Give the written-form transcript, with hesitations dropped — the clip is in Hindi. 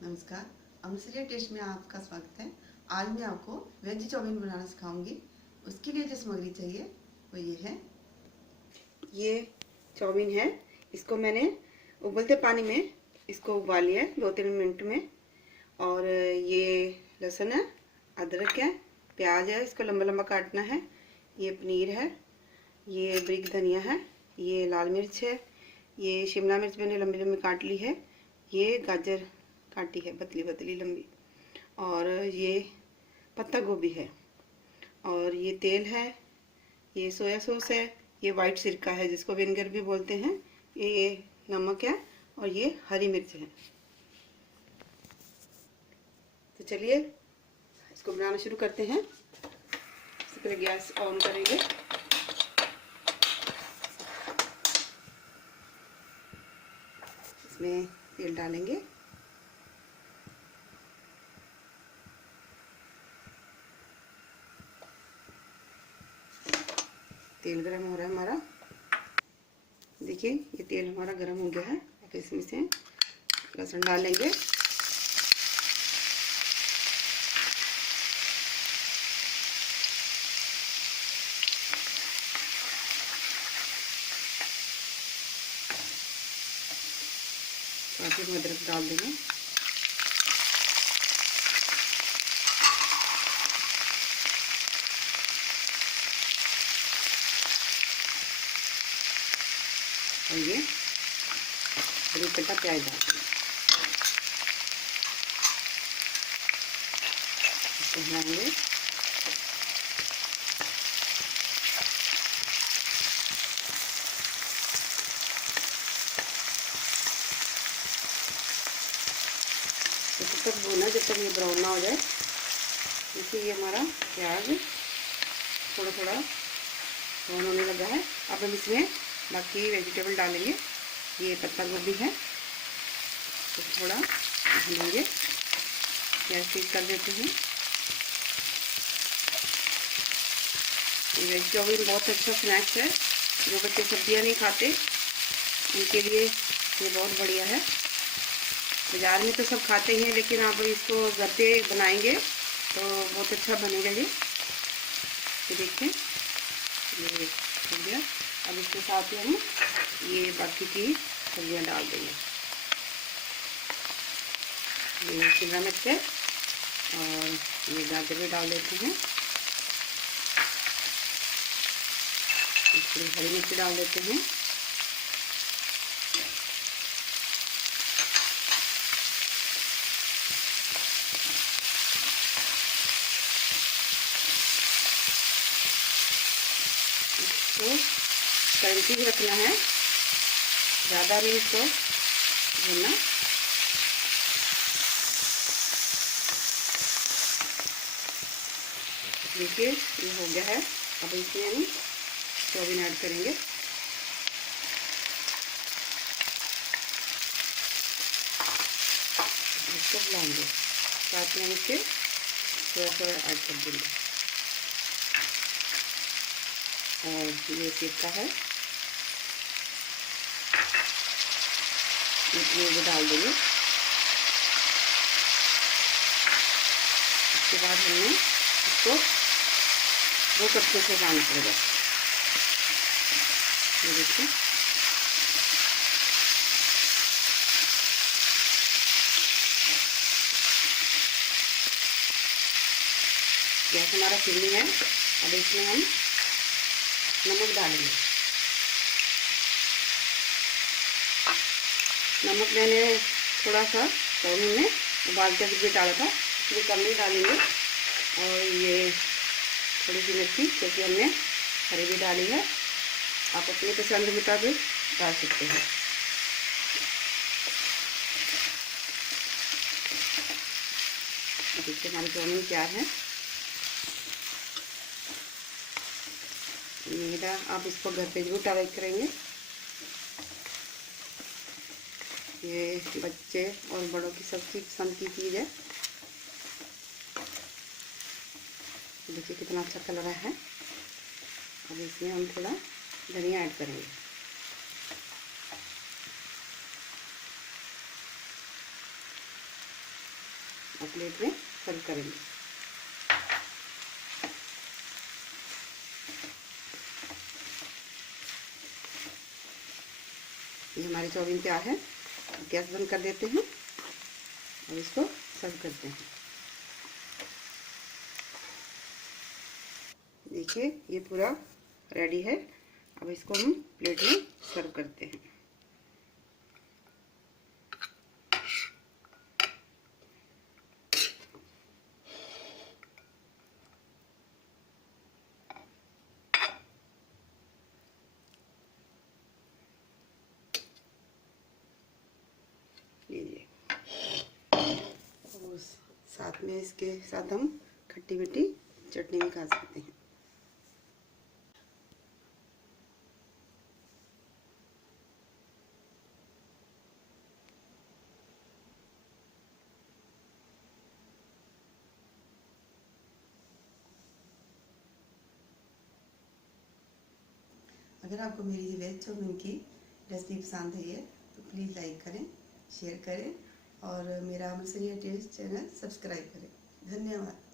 नमस्कार। अमृतसरी टेस्ट में आपका स्वागत है। आज मैं आपको वेज चाउमीन बनाना सिखाऊंगी। उसके लिए जो सामग्री चाहिए वो ये है। ये चाउमीन है, इसको मैंने उबलते पानी में इसको उबाल लिया है 2-3 मिनट में। और ये लहसुन है, अदरक है, प्याज है, इसको लंबा लंबा काटना है। ये पनीर है, ये बारीक धनिया है, ये लाल मिर्च है, ये शिमला मिर्च मैंने लंबी लंबी काट ली है, ये गाजर काटी है पतली पतली लंबी, और ये पत्ता गोभी है, और ये तेल है, ये सोया सॉस है, ये वाइट सिरका है जिसको विनेगर भी बोलते हैं, ये नमक है, और ये हरी मिर्च है। तो चलिए इसको बनाना शुरू करते हैं। सबसे पहले गैस ऑन करेंगे। इसमें तेल डालेंगे। तेल गरम हो रहा है हमारा। देखिए ये तेल हमारा गरम हो गया है। अब इसमें से लहसुन डालेंगे। साथ ही अदरक डाल देंगे। और ये बारीक कटा प्याज डाल देंगे। इसको हिलाएंगे। तो तब तक भूना जब तक ये ब्राउन ना हो जाए। देखिए ये हमारा प्याज थोड़ा थोड़ा ब्राउन होने लगा है। अब हम इसमें बाकी वेजिटेबल डालेंगे। ये पत्ता गोभी है, तो थोड़ा भूनेंगे। गैस तेज कर देते हैं। ये वेज चाउमीन बहुत अच्छा स्नैक्स है। जो बच्चे सब्जियां नहीं खाते उनके लिए ये बहुत बढ़िया है। बाज़ार में तो सब खाते हैं, लेकिन आप इसको घर पे बनाएंगे तो बहुत अच्छा बनेगा ये। तो देखिए ये हो गया। अब इसके साथ ही हम ये बाकी की सब्जियां डाल देंगे। ये शिमला मिर्च है, और ये गाजर भी डाल देते हैं। थोड़ी हरी मिर्च डाल देते हैं। इसको क्रंची भी रखना है, ज़्यादा नहीं इसको भूनना। देखिए ये हो गया है। अब इसमें हम चाउमीन ऐड करेंगे। इसको मिलाएंगे, साथ में इसके थोड़ा ऐड कर देंगे। और ये सिरका है, ये भी डाल देंगे। उसके बाद हमने इसको 2 कप से डालना पड़ेगा। ये देखिए गैस हमारा सिम है। अब इसमें हम नमक डालेंगे। नमक मैंने थोड़ा सा चाउमीन में उबालते हुए डाला था, ये कम नहीं डालेंगे। और ये थोड़ी सी मिर्ची, क्योंकि हमने हरी भी डाली है, आप अपने पसंद के मुताबिक डाल सकते हैं। देखिए हमारी चाउमीन तैयार है। मेरा आप इसको घर पे जरूर ट्राई करेंगे। ये बच्चे और बड़ों की सबकी पसंद की चीज़ है। देखिए कितना अच्छा कलर है। अब इसमें हम थोड़ा धनिया ऐड करेंगे। और प्लेट में सर्व करेंगे। ये हमारे चाउमीन तैयार है। गैस बंद कर देते हैं और इसको सर्व करते हैं। देखिए ये पूरा रेडी है। अब इसको हम प्लेट में सर्व करते हैं। लीजिए, और साथ में इसके साथ हम खट्टी मीठी चटनी भी खा सकते हैं। अगर आपको मेरी ये वेज चाउमीन की रेसिपी पसंद आई है तो प्लीज़ लाइक करें, शेयर करें और मेरा अमर सोया टेस्ट चैनल सब्सक्राइब करें। धन्यवाद।